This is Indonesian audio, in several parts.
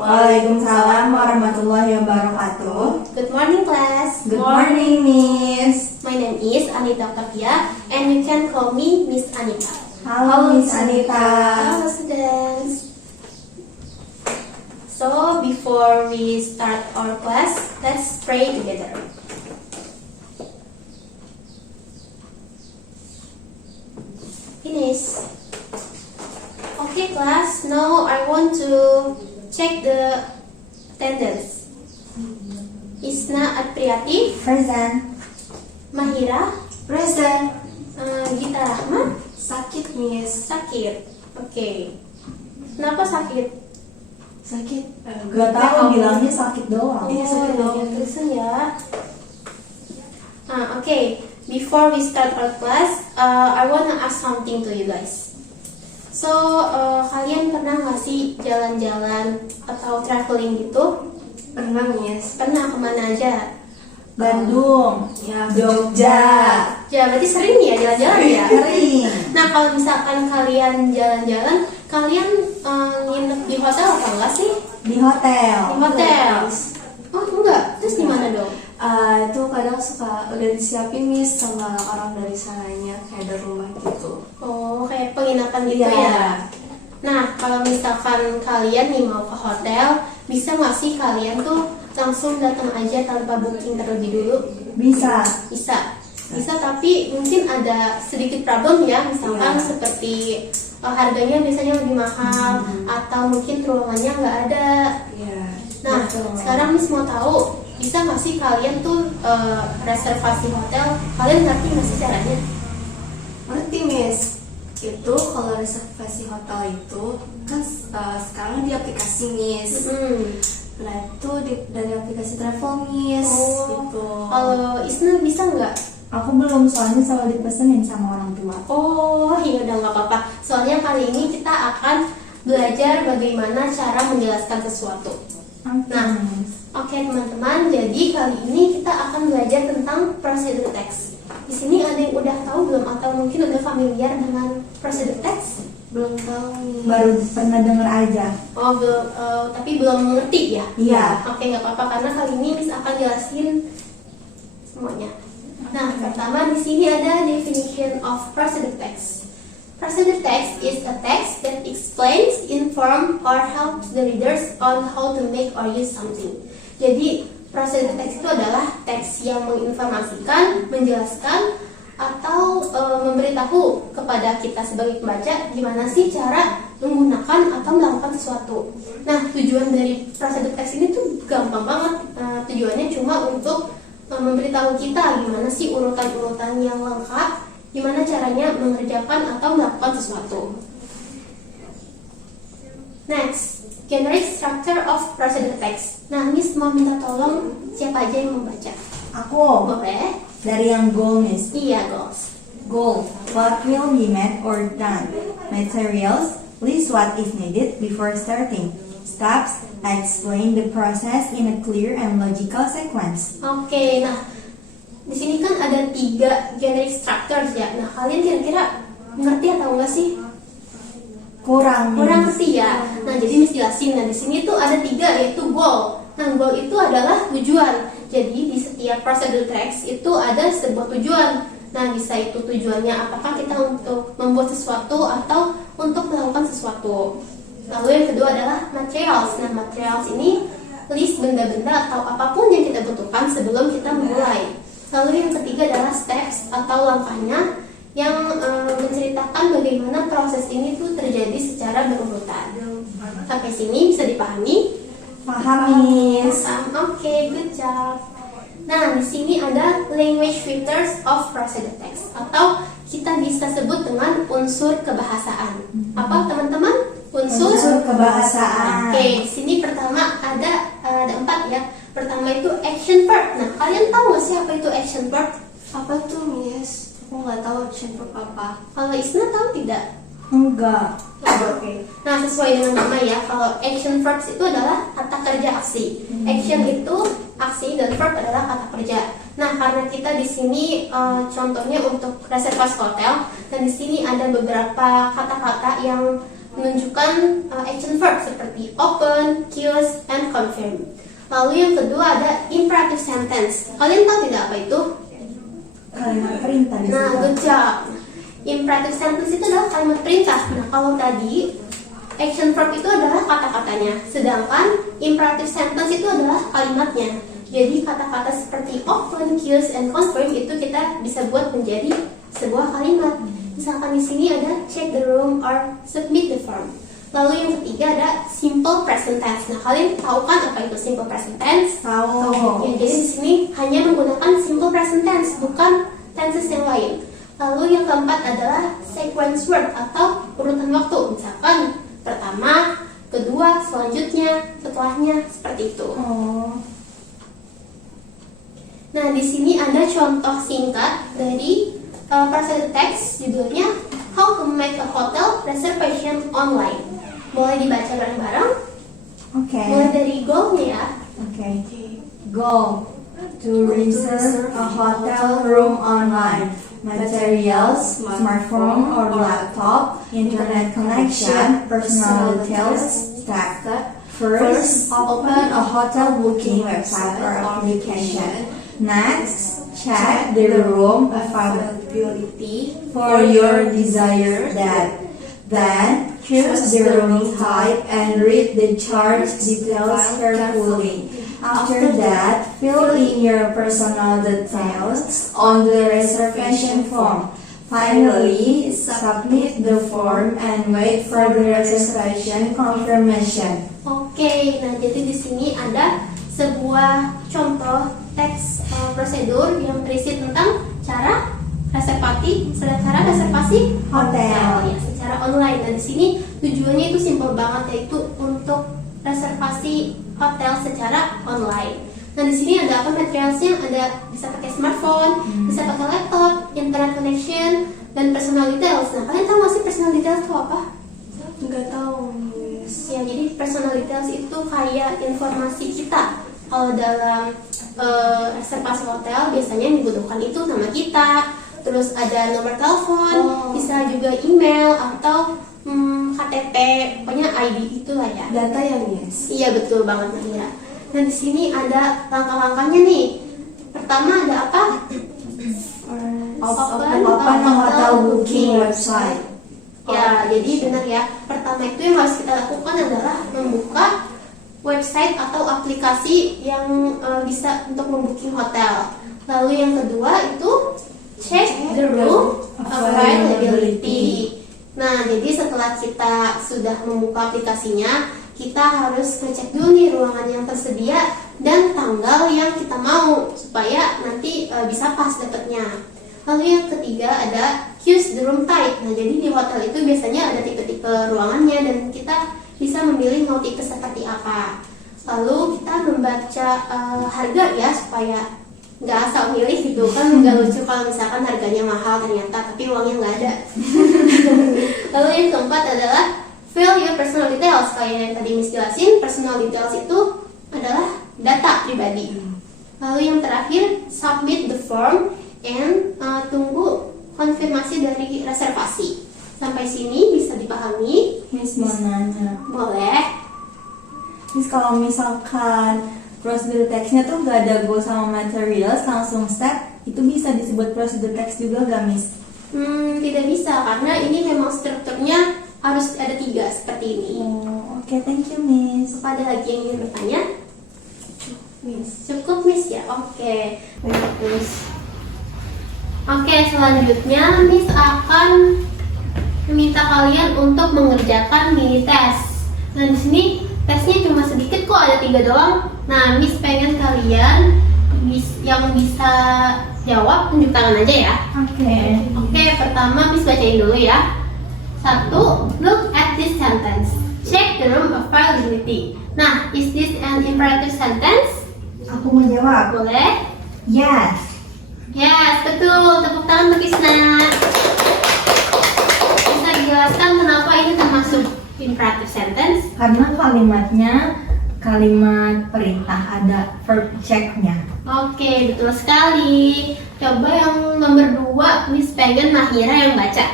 Waalaikumsalam warahmatullahi wabarakatuh. Good morning, class. Good morning, Miss. My name is Anita Octavia, and you can call me Miss Anita. Halo, Miss Anita. Hello, students. So, before we start our class, let's pray together. Finish. Okay, class. Now I want to check the attendance. Isna Apriati, Present. Mahira, Present. Gita Rahma, Sakit, Miss. sakit. Oke. Kenapa sakit? Sakit. Gak tahu, bilangnya sakit doang. Sakit doang. Tulisan ya. Okay. Before we start our class, I wanna ask something to you guys. So, kalian pernah nggak sih jalan-jalan atau traveling gitu? Pernah, Miss. Pernah kemana aja? Bandung. Ya, Jogja. Ya, berarti sering ya jalan-jalan ya? Sering. Nah, kalau misalkan kalian jalan-jalan, kalian nginep di hotel apa enggak sih? Di hotel. Di hotel. Oh, enggak. Terus di mana dong? Itu kadang suka udah disiapin Miss sama orang dari sananya kayak dari rumah gitu. Oh, kayak penginapan gitu Iya. ya? Nah, kalau misalkan kalian nih mau ke hotel, bisa nggak sih kalian tuh langsung datang aja tanpa booking terlebih dulu? Bisa. Bisa, tapi mungkin ada sedikit problem ya, misalkan Iya. seperti harganya biasanya lebih mahal atau mungkin ruangannya nggak ada. Iya. Nah, betul. sekarang Miss mau tahu, bisa nggak sih kalian tuh reservasi hotel? Kalian ngerti nggak sih caranya? Ngerti Miss. Itu kalau reservasi hotel itu kan sekarang di aplikasi Miss. Nah itu dari aplikasi travel Miss. Gitu. Kalau Isna bisa nggak? Aku belum, soalnya selalu dipesenin sama orang tua. Oh, iya udah nggak apa-apa. Soalnya kali ini kita akan belajar bagaimana cara menjelaskan sesuatu. Nah, oke teman-teman, jadi kali ini kita akan belajar tentang prosedur teks. Di sini ada yang udah tahu belum atau mungkin udah familiar dengan prosedur teks? Belum tahu Miss. Baru pernah denger aja. Oh, belum, tapi belum mengerti ya? Iya. Oke, nggak apa-apa karena kali ini Miss akan jelasin semuanya. Nah, pertama di sini ada definition of procedure text. Procedure text is a text that explains, inform, or helps the readers on how to make or use something. Jadi, procedure text itu adalah teks yang menginformasikan, menjelaskan, atau memberitahu kepada kita sebagai pembaca gimana sih cara menggunakan atau melakukan sesuatu. Nah, tujuan dari procedure text ini tuh gampang banget. Tujuannya cuma untuk memberitahu kita gimana sih urutan-urutan yang lengkap, gimana caranya mengerjakan atau melakukan sesuatu. Next, generic structure of procedure text. Nah, Miss mau minta tolong siapa aja yang membaca? Aku Boleh? dari yang goal, Miss. Iya, goals. Goal. What will be met or done? Materials. List what is needed before starting. Steps. Explain the process in a clear and logical sequence. Oke, nah di sini kan ada 3 generic structures ya. Nah, kalian kira-kira ngerti atau enggak sih? Kurang Ngerti ya. Nah, jadi Miss jelasin. Nah, di sini tuh ada 3 yaitu goal. Nah, goal itu adalah tujuan. Jadi di setiap prosedur text itu ada sebuah tujuan. Nah, bisa itu tujuannya apakah kita untuk membuat sesuatu atau untuk melakukan sesuatu. Lalu yang kedua adalah materials. Nah, materials ini list benda-benda atau apapun yang kita butuhkan sebelum kita memulai. Lalu yang ketiga adalah steps atau langkahnya yang menceritakan bagaimana proses ini tuh terjadi secara berurutan. Sampai sini bisa dipahami? Paham, Miss. Oke, good job. Nah, di sini ada language features of procedure text atau kita bisa sebut dengan unsur kebahasaan. Apa teman-teman? Unsur kebahasaan. Oke, di sini pertama ada 4 ya. Pertama itu action verb. Nah, kalian tahu nggak sih apa itu action verb? Apa tuh Miss? Aku nggak tahu action verb apa. Kalau Isna tahu tidak? Enggak. Oke. Nah, sesuai dengan nama ya, kalau action verbs itu adalah kata kerja aksi. Action itu aksi dan verb adalah kata kerja. Nah, karena kita di sini contohnya untuk reservasi hotel dan di sini ada beberapa kata-kata yang menunjukkan action verb seperti open, curious, and confirm. Lalu yang kedua ada imperative sentence. Kalian tahu tidak apa itu? Kalimat perintah di Nah, situ. good job. Imperative sentence itu adalah kalimat perintah. Nah, kalau tadi action verb itu adalah kata-katanya, sedangkan imperative sentence itu adalah kalimatnya. Jadi kata-kata seperti open, curious, and confirm itu kita bisa buat menjadi sebuah kalimat. Misalkan di sini ada check the room or submit the form. Lalu yang ketiga ada simple present tense. Nah, kalian tahu kan apa itu simple present tense? Tahu. Ya, jadi di sini hanya menggunakan simple present tense, bukan tenses yang lain. Lalu yang keempat adalah sequence word atau urutan waktu. Misalkan pertama, kedua, selanjutnya, setelahnya, seperti itu. Oh. Nah, di sini ada contoh singkat dari present text, judulnya How to Make a Hotel Reservation Online. Boleh dibaca bareng-bareng? Oke. Mulai dari goal-nya ya. Oke. Go to reserve a hotel room online. Materials, smartphone or laptop, internet connection, personal details, step. First, open a hotel booking website or application. Next, check the room availability for your desired date. Then, choose the room type and read the charge details carefully. After that, fill in your personal details on the reservation form. Finally, submit the form and wait for the reservation confirmation. Oke, nah jadi di sini ada sebuah contoh teks prosedur yang berisi tentang cara reservasi Hotel. ya secara online. Dan di sini tujuannya itu simpel banget, yaitu untuk reservasi hotel secara online. Nah, di sini ada apa materialsnya? Ada bisa pakai smartphone, bisa pakai laptop, internet connection, dan personal details. Nah, kalian tahu nggak sih personal details itu apa? Nggak tahu, Miss. Ya, jadi personal details itu kayak informasi kita. Kalau dalam reservasi hotel biasanya yang dibutuhkan itu nama kita, terus ada nomor telepon, bisa juga email atau KTP, pokoknya ID itulah ya. Data ya, Miss. Iya, betul banget Mahira. Nah, di sini ada langkah-langkahnya nih. Pertama ada apa? Open a hotel booking website. Ya, jadi benar ya. Pertama itu yang harus kita lakukan adalah membuka website atau aplikasi yang bisa untuk membooking hotel. Lalu yang kedua itu check the room availability. Nah, jadi setelah kita sudah membuka aplikasinya, kita harus ngecek dulu nih ruangan yang tersedia dan tanggal yang kita mau supaya nanti bisa pas dapatnya. Lalu yang ketiga ada choose the room type. Nah, jadi di hotel itu biasanya ada tipe-tipe ruangannya dan kita bisa memilih mau tipe seperti apa. Lalu kita membaca harga ya supaya nggak asal milih gitu kan, nggak lucu kalau misalkan harganya mahal ternyata tapi uangnya nggak ada. Lalu yang keempat adalah fill your personal details. Kayak yang tadi Miss jelasin, personal details itu adalah data pribadi. Lalu yang terakhir submit the form and tunggu konfirmasi dari reservasi. Sampai sini bisa dipahami? Miss mau nanya. Boleh. Miss, kalau misalkan prosedur teksnya tuh gak ada go sama materials, langsung step, itu bisa disebut prosedur teks juga gak, Miss? Tidak bisa karena ini memang strukturnya harus ada 3 seperti ini. Oh, oke, thank you, Miss. Apa ada lagi yang ingin bertanya? Miss. Cukup Miss ya? Oke. Baik, Miss. Oke, selanjutnya Miss akan meminta kalian untuk mengerjakan mini tes. Nah, di sini tesnya cuma sedikit kok, ada 3 doang. Nah, Miss pengen kalian yang bisa jawab tunjuk tangan aja ya. Oke, pertama Miss bacain dulu ya. 1. Look at this sentence. Check the room availability. Nah, is this an imperative sentence? Aku mau jawab. Boleh? Yes. Yes, betul. Tepuk tangan untuk Isna. Bisa dijelaskan kenapa ini termasuk imperative sentence? Karena kalimatnya kalimat perintah, ada verb check-nya. Oke, betul sekali. Coba yang nomor 2, Miss pengen Mahira yang baca.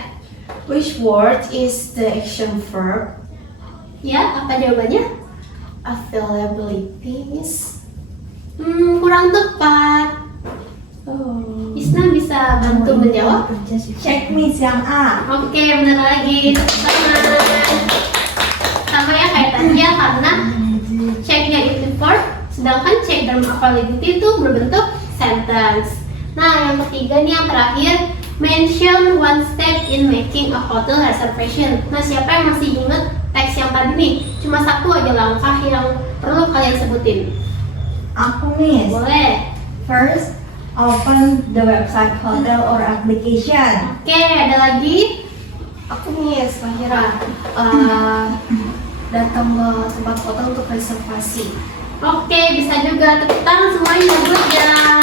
Which word is the action verb Ya, apa jawabannya? Availability, Miss. Kurang tepat. Isna bisa bantu menjawab? Check Miss yang A. Oke, benar lagi. Tepuk tangan. Sama ya kayak tadi ya, karena check-nya itu verb, sedangkan check dan availability itu berbentuk sentence. Nah, yang ketiga nih yang terakhir, mention one step in making a hotel reservation. Nah, siapa yang masih ingat teks yang tadi nih? Cuma satu aja langkah yang perlu kalian sebutin. Aku Miss. Boleh. First, open the website hotel or application. Oke, ada lagi? Aku Miss, Mahira. Datang ke tempat hotel untuk reservasi. Oke, bisa juga. Tepuk tangan semuanya, good job.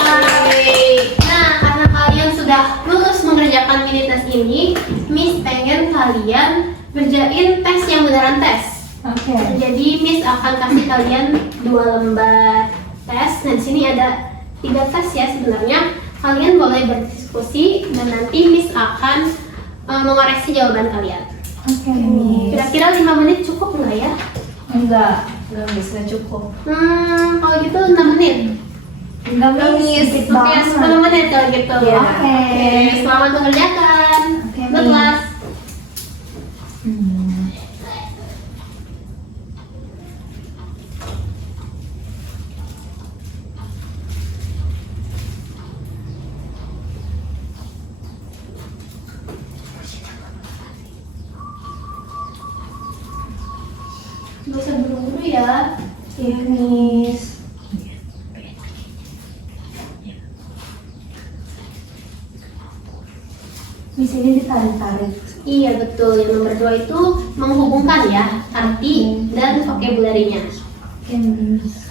Nah, karena kalian sudah lulus mengerjakan mini tes ini, Miss pengen kalian kerjain tes yang beneran tes. Oke. Jadi Miss akan kasih kalian 2 lembar tes. Nah, di sini ada 3 tes ya sebenarnya. Kalian boleh berdiskusi dan nanti Miss akan mengoreksi jawaban kalian. Oke Miss. Kira-kira 5 menit cukup nggak ya? Enggak. Enggak Miss, nggak cukup. Kalau gitu 6 menit. Enggak Miss. Sedikit Oke, banget. 10 menit kalau gitu. Ya. Oke, selamat mengerjakan. Oke, Good Miss. luck. Hmm. Gak usah buru-buru ya. Iya Miss. Miss ini ditarik-tarik. Iya betul, yang nomor 2 itu menghubungkan ya arti dan vocabulary-nya. Oke Miss.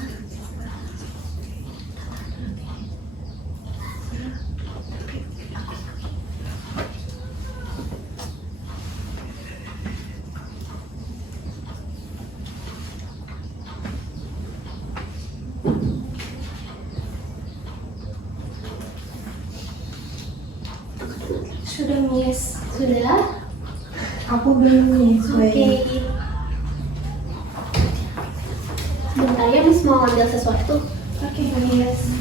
Sudah Miss. Sudah? Aku belum Miss. Oke. Wait. Bentar ya, Miss mau ambil sesuatu. Oke Miss.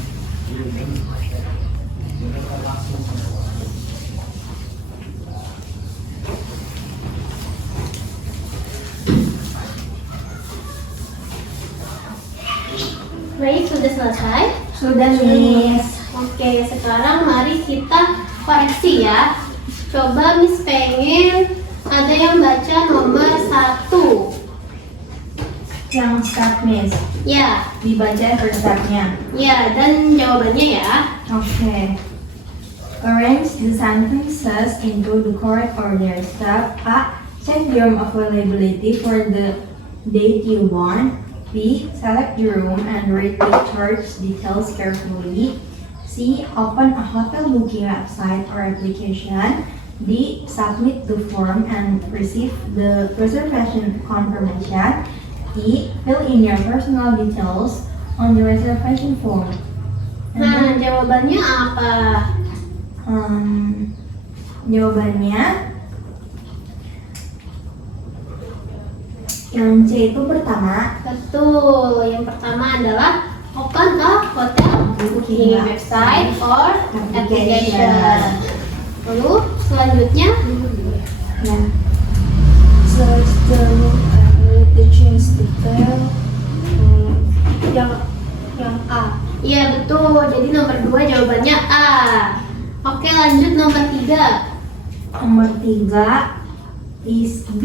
Baik, sudah selesai. Sudah Miss. Oke, sekarang mari kita koreksi ya. Coba Miss pengen ada yang baca nomor 1. Yang start Miss. Ya, Dibaca per stepnya. ya, dan jawabannya ya. Okay. Arrange the sentences into the correct order. Step A. Check the room availability for the date you want. B. Select the room and read the charge details carefully. C. Open a hotel booking website or application. D. Submit the form and receive the reservation confirmation. E. Fill in your personal details on the reservation form. Nah, jawabannya apa? Jawabannya yang C itu pertama. Betul, yang pertama adalah open a hotel booking website or application. Lalu selanjutnya, Ya. Search the room and read the change detail. Yang A. iya betul, jadi nomor 2 jawabannya A. Oke, lanjut nomor 3. Nomor 3 is B.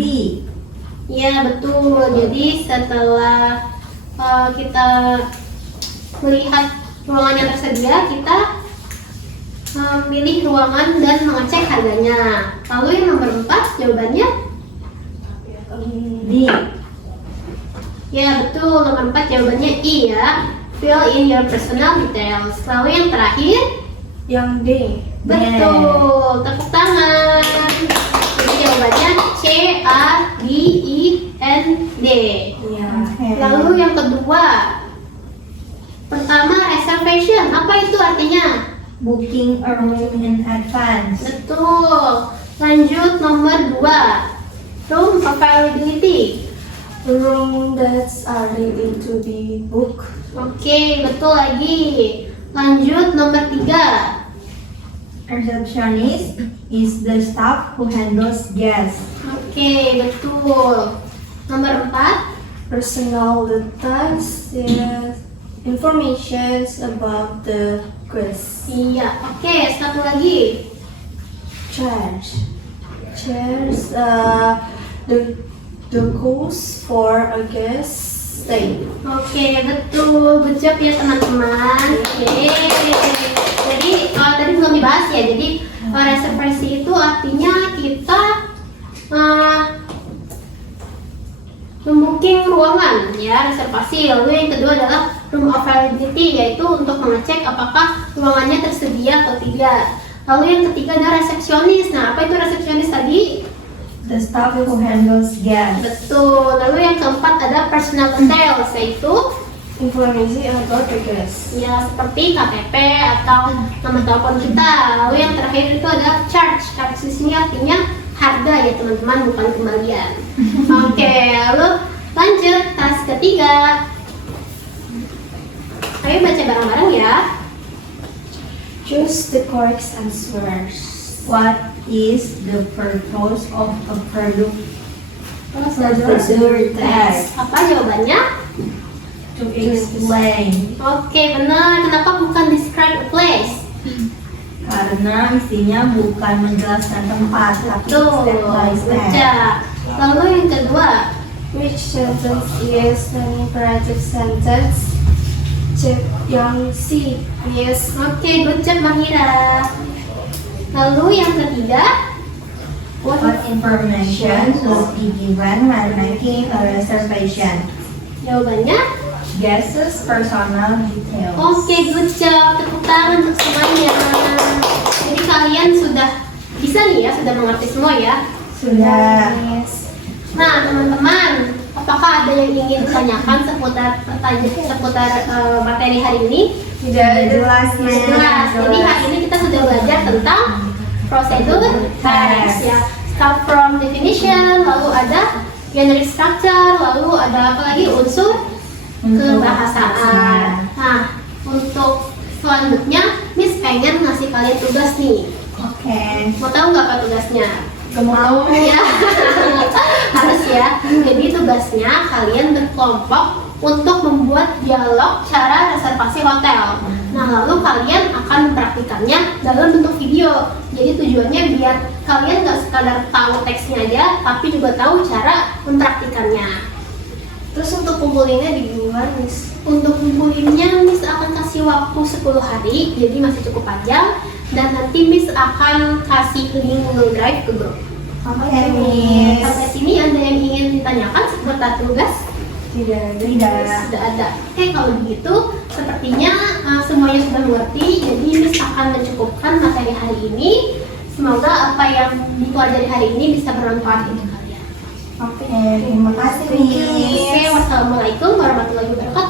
Iya betul, jadi setelah kita melihat ruangan yang tersedia, kita memilih ruangan dan mengecek harganya. Lalu yang nomor 4 jawabannya? D. Ya betul, nomor 4 jawabannya I ya. Fill in your personal details. Lalu yang terakhir? Yang D. Betul, tepuk tangan. Jadi jawabannya C, A, D, I, N, D. Iya. Oke. Lalu yang kedua, pertama reservation. Apa itu artinya? Booking a room in advance. Betul. Lanjut nomor 2, room availability. room that are ready to be booked. Oke, betul lagi. Lanjut nomor 3. Receptionist is the staff who handles guests. Oke, betul. Nomor 4. Personal details is information about the guest. Iya, oke, satu lagi. Chairs. Chairs, the cost for a guest stay. Oke, betul. Good job ya teman-teman. Oke. Jadi tadi belum dibahas ya. Jadi reservasi itu artinya kita membooking ruangan ya, reservasi. Lalu yang kedua adalah room availability, yaitu untuk mengecek apakah ruangannya tersedia atau tidak. Lalu yang ketiga adalah resepsionis. Nah, apa itu resepsionis tadi? The staff who handles guests. Betul. Lalu yang keempat ada personal details, yaitu Information about the guest. ya seperti KTP atau nomor telepon kita. Lalu yang terakhir itu adalah charge. Charge di sini artinya harga ya teman-teman, bukan kembalian. Oke, lalu lanjut task ketiga. Ayo baca bareng-bareng ya. Choose the correct answers. What is the purpose of a product Procedure test? Apa jawabannya? To explain. Oke, benar. Kenapa bukan describe a place? Karena isinya bukan menjelaskan tempat, tapi Tuh, step by step. baca. Lalu yang kedua, Which sentence is an imperative sentence? Check yang C. Yes. oke, good job Mahira. Lalu yang ketiga, What information should be given when making a reservation? jawabannya? Guests' personal details. Oke, good job. Tepuk tangan untuk semuanya. Jadi kalian sudah bisa nih ya, sudah mengerti semua ya. Sudah. Yes. Nah, teman-teman, apakah ada yang ingin ditanyakan seputar materi hari ini? Tidak jelas, Jelas. Jadi hari ini kita sudah belajar tentang prosedur test ya. Start from definition, lalu ada generic structure, lalu ada apa lagi unsur kebahasaan. Nah, untuk selanjutnya Miss pengen ngasih kalian tugas nih. Oke. Mau tahu nggak apa tugasnya? Mau. Ya, harus ya. Jadi tugasnya kalian berkelompok untuk membuat dialog cara reservasi hotel. Nah, lalu kalian akan mempraktikannya dalam bentuk video. Jadi tujuannya biar kalian nggak sekadar tahu teksnya aja, tapi juga tahu cara mempraktikannya. Terus untuk kumpulinnya di luar, Miss? Untuk kumpulinnya Miss akan kasih waktu 10 hari, jadi masih cukup panjang. Dan nanti Miss akan kasih link Google Drive ke grup. Oke, Miss. Sampai sini ada yang ingin ditanyakan seputar tugas? Tidak. Sudah ada. Oke, kalau begitu sepertinya semuanya sudah mengerti. Jadi Miss akan mencukupkan materi hari ini. Semoga apa yang dipelajari hari ini bisa bermanfaat untuk kalian. Oke, terima kasih, Miss. Oke, wassalamualaikum warahmatullahi wabarakatuh.